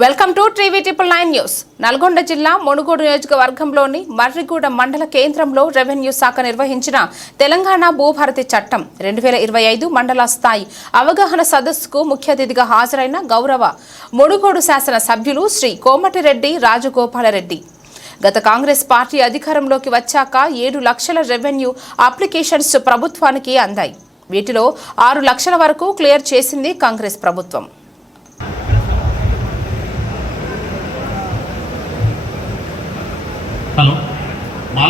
Welcome to TV triple nine news. Nalgonda జిల్లా మునుగోడు నియోజకవర్గంలోని మర్రిగూడ మండల కేంద్రంలో రెవెన్యూ శాఖ నిర్వహించిన తెలంగాణ భూభారతి చట్టం రెండు వేల ఇరవై ఐదు మండల స్థాయి అవగాహన సదస్సుకు ముఖ్య అతిథిగా హాజరైన గౌరవ మునుగోడు శాసన సభ్యులు శ్రీ కోమటిరెడ్డి రాజగోపాలరెడ్డి. గత కాంగ్రెస్ పార్టీ అధికారంలోకి వచ్చాక ఏడు లక్షల రెవెన్యూ అప్లికేషన్స్ ప్రభుత్వానికి అందాయి. వీటిలో ఆరు లక్షల వరకు క్లియర్ చేసింది కాంగ్రెస్ ప్రభుత్వం.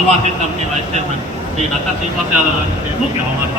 Market committee vice chairman Shri Nakka Srinivas Yadav గారికి ముఖ్య అవమానం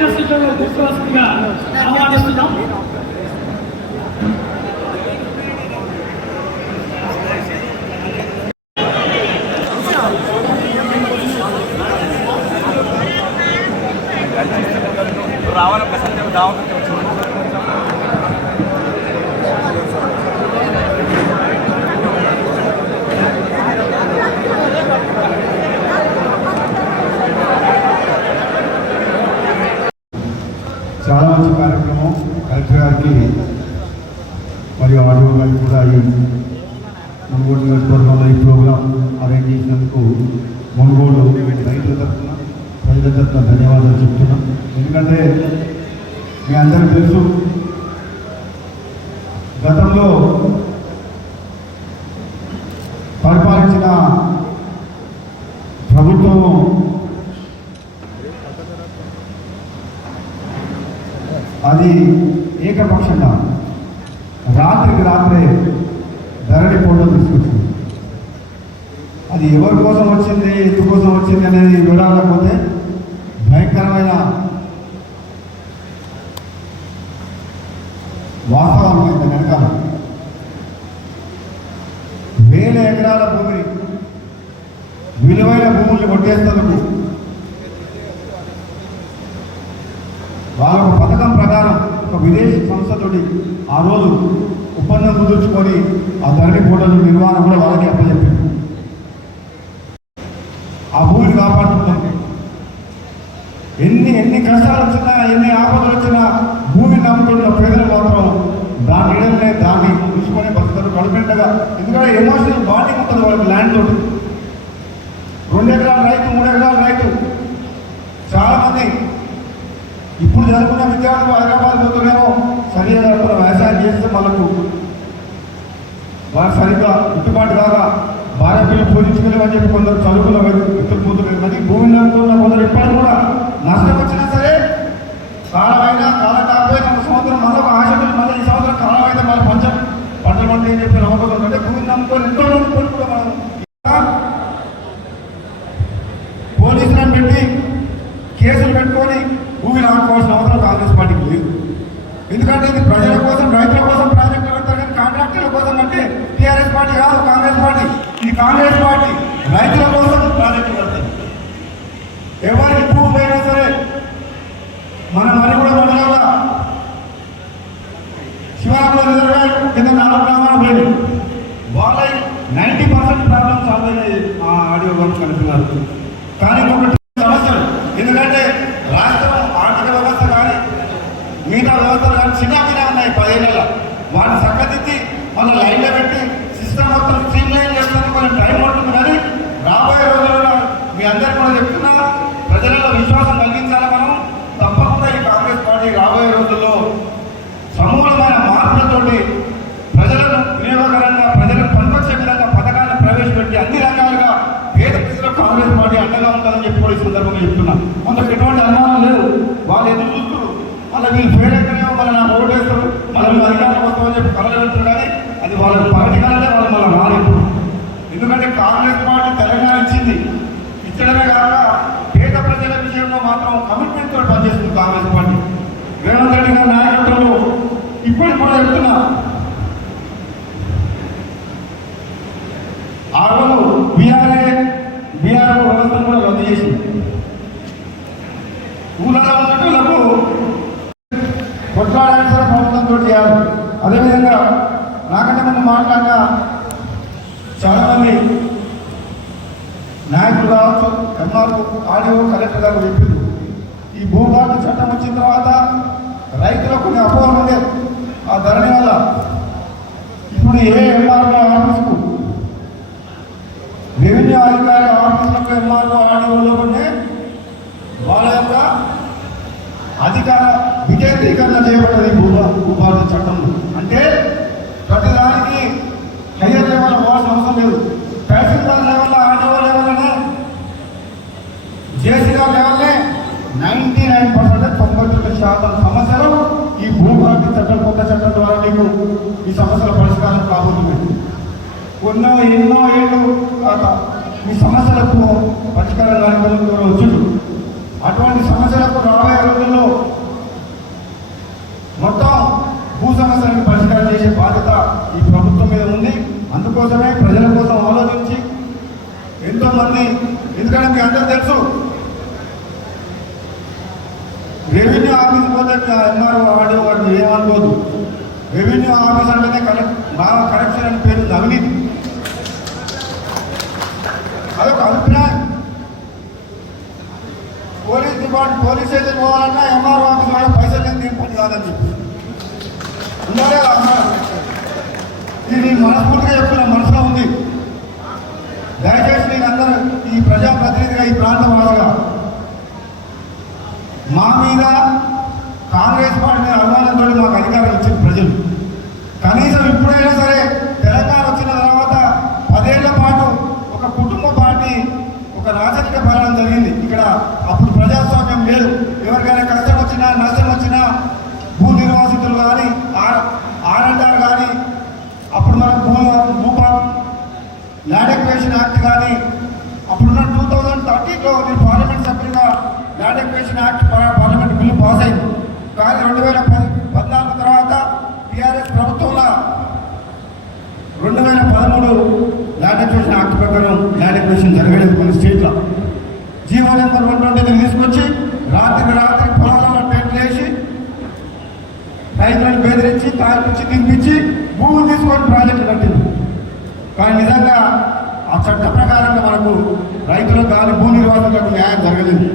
네, 알겠습니다. 될것 같습니다. 다음 하겠습니다. గారికి మరియు ఆడియో గారికి కూడా ఈ మునుగోడు నియోజకవర్గంలో ఈ ప్రోగ్రాం అరేంజ్ చేసినందుకు మునుగోడు రైతుల తరఫున ప్రజల తరఫున ధన్యవాదాలు చెప్తున్నాం. ఎందుకంటే మీ అందరికీ తెలుసు గతంలో పరిపాలించిన ప్రభుత్వము అది పక్షంగా రాత్రికి రాత్రే ధరణి ఫోటో తీసుకొచ్చింది. అది ఎవరి కోసం వచ్చింది ఎందుకోసం వచ్చింది అనేది వివరాలకపోతే భయంకరమైన వాస్తవం అయింది వెనకాల వేల ఎకరాల భూమిని విలువైన భూముల్ని కొట్టేస్తలకు వాళ్ళ పథకం ప్రకారం ఒక విదేశీ ఆ రోజు ఒప్పందం కుదుర్చుకొని ఆ ధరణి ఫోటోలు నిర్వహణ కూడా వాళ్ళకి అప్పచెప్పారు ఆ భూమిని కాపాడుతున్నాం ఎన్ని ఎన్ని కష్టాలు వచ్చినా ఎన్ని ఆపదలు వచ్చినా భూమిని నమ్ముతున్న పేదలు మాత్రం దాని నీడలనే దాన్ని చూసుకొని బతుకుతారు. కడుపెంటగా ఎందుకంటే ఎమోషనల్ బాండింగ్ ఉంటుంది వాళ్ళకి ల్యాండ్ తోటి రెండు ఎకరాల రైతు మూడు ఎకరాల రైతు చాలా మంది ఇప్పుడు చదువుకున్న విద్యార్థులు హైదరాబాద్ పోతున్నామో సరిగా చదువుకున్న వ్యవసాయం చేస్తే మనకు వారు సరిగ్గా గిట్టుబాటు కాక భార్య పిల్లలు పూజించుకోలేమని చెప్పి కొందరు చదువుకున్న వ్యక్తులు పోతున్నారు కానీ భూమిని అనుకున్న కొందరు ఇప్పటికి కూడా నష్టం వచ్చినా సరే కాలమైన కాలం కాకపోయినా ఒక సంవత్సరం మళ్ళీ ఒక ఆశ మళ్ళీ ఈ సంవత్సరం కాలం అయితే మళ్ళీ పంచం పంటలు పంట అని చెప్పి నమ్మకం అంటే భూమిని నమ్ముకొని ఎంతో కూడా మనం పోలీసులను పెట్టి కేసులు పెట్టుకొని భూమిని ఆడుకోవాల్సిన అవసరం కాంగ్రెస్ పార్టీకి లేదు. ఎందుకంటే ఇది ప్రజల కోసం రైతుల కోసం ప్రాజెక్టులు పెడతారు కానీ కాంట్రాక్టర్ల కోసం అంటే పార్టీ కాదు కాంగ్రెస్ పార్టీ. ఈ కాంగ్రెస్ పార్టీ రైతుల కోసం ప్రాజెక్టు పెడతారు ఎవరికి భూమి అయినా సరే మన మరి కూడా మండలాల శివాపురం రిజర్వాయర్ కింద నాలుగు గ్రామాలు పోయింది వాళ్ళ నైంటీ పర్సెంట్ ప్రాబ్లమ్ సాల్వ్ అయ్యాయి ఆ ఆడియో వర్క్ కనుక్కున్నారు కానీ ఒకటి సమస్యలు. ఎందుకంటే రాష్ట్రం ఆర్థిక వ్యవస్థ కానీ మిగతా వ్యవస్థలు కానీ చిన్నగా ఉన్నాయి పదేళ్ళ వాటిని సక్కదిద్ది మన లైన్లో పెట్టి మళ్ళీ వీళ్ళు ఫెయిల్ మళ్ళీ నాకు ఓటు వేస్తారు మళ్ళీ మేము అధికారంలో వస్తామని చెప్పి కలగలుగుతారు కానీ అది వాళ్ళ పగటి కాలే వాళ్ళు మళ్ళీ రాలేదు ఎందుకంటే కాంగ్రెస్ పార్టీ తెలంగాణ ఇచ్చింది. ఇచ్చడమే కాక పేద ప్రజల విషయంలో మాత్రం కమిట్మెంట్ తోటి పనిచేస్తుంది కాంగ్రెస్ పార్టీ. రేవంత్ రెడ్డి గారి నాయకత్వంలో ఇప్పుడు కూడా చెప్తున్నా. ఆ రోజు బీఆర్ఏ బీఆర్ఓ వ్యవస్థను కూడా రద్దు చేసింది. కొట్లాడాలని సరే ప్రభుత్వంతో చేయాలి అదేవిధంగా నాకంటే ముందు మాట్లాడిన చాలామంది నాయకులు కావచ్చు ఎంఆర్ఓ ఆర్డీఓ కలెక్టర్ గారు చెప్పింది ఈ భూభారత చట్టం వచ్చిన తర్వాత రైతులకు కొన్ని అపోహలు ఉండే. ఆ ధరణి వల్ల ఇప్పుడు ఏ ఎంఆర్ఓ ఆఫీసుకు రెవెన్యూ అధికారి ఆఫీసులకు ఎంఆర్ఓ ఆడియోలో అధికార వికేంద్రీకరణ చేయబడ్డది భూభా ఉపాధి చట్టంలో. అంటే ప్రతిదానికి హయ్యర్ లెవెల్ పోవాల్సిన అవసరం లేదు. తహసీల్దార్ లెవెల్ ఆర్డీఓ లెవెల్లోనే జేసీఆర్ లెవెల్లే నైంటీ నైన్ పర్సెంట్ తొంభై తొమ్మిది శాతం సమస్యలు ఈ భూభారతి చట్టం కొత్త చట్టం ద్వారా మీకు ఈ సమస్యల పరిష్కారం కాబోతున్నాయి ఎన్నో ఎన్నో ఏళ్ళు కాక ఈ సమస్యలకు పరిష్కారం కాని వచ్చిండు అటువంటి సమస్యలకు రావాలి రోజుల్లో మొత్తం భూ సమస్యలను పరిష్కారం చేసే బాధ్యత ఈ ప్రభుత్వం మీద ఉంది అందుకోసమే ప్రజల కోసం ఆలోచించి ఎంతో మంది ఎందుకంటే మీకు అందరూ తెలుసు రెవెన్యూ ఆఫీస్ పోతే ఎంఆర్ఓ ఆడియో వాడిని ఏమనుకోదు రెవెన్యూ ఆఫీస్ అంటేనే కరెక్ట్ మా కరెక్షన్ అని పేరు అవినీతి. అదొక అభిప్రాయం. పోలీస్ డిపార్ట్మెంట్ పోలీస్ స్టేషన్ పోవాలన్నా ఎంఆర్ఓ ఆఫీస్ వాళ్ళ పైసలు నేను దీని కాదని చెప్పి. ఉన్నారే? ఇది మనస్ఫూర్తిగా చెప్తున్న మనసులో ఉంది. దయచేసి నేను అందరూ ఈ ప్రజాప్రతినిధిగా ఈ ప్రాంత వాసిగా మా మీద కాంగ్రెస్ పార్టీ మీద అభిమానంతో మాకు అధికారం ఇచ్చిన ప్రజలు. కనీసం ఇప్పుడైనా సరే తెలంగాణ వచ్చిన తర్వాత పదేళ్ళ పాటు ఒక కుటుంబ పార్టీ ఒక రాజకీయ పాలన జరిగింది. ఇక్కడ అప్పుడు ప్రజాస్వామ్యం లేదు. ఎవరికైనా కష్టం వచ్చినా నష్టం వచ్చినా భూ నిర్వాసితులు కానీ ఆర్ఎండ్ఆర్ కానీ అప్పుడు మనకు భూ భూపా ల్యాండ్ ఎక్వేషన్ యాక్ట్ కానీ land act parliament bill pass అయింది. కానీ రెండు వేల పది పద్నాలుగు తర్వాత టీఆర్ఎస్ ప్రభుత్వంలో రెండు వేల పదమూడు ల్యాండ్ ఎక్వేషన్ యాక్ట్ ప్రకారం ల్యాండ్ ఎక్వేషన్ జరగలేదు కొన్ని స్టేట్లో జీవో నెంబర్ వన్ ట్వంటీ తీసుకొచ్చి రాత్రికి రాత్రి పొలాలలో టెంట్లు వేసి రైతులను బెదిరించి తాగిపించి తినిపించి భూములు తీసుకొని ప్రాజెక్టులు కట్టింది. కానీ నిజంగా ఆ చట్ట ప్రకారంగా మనకు రైతులకు కానీ భూ నిర్వాహకులకు న్యాయం జరగలేదు.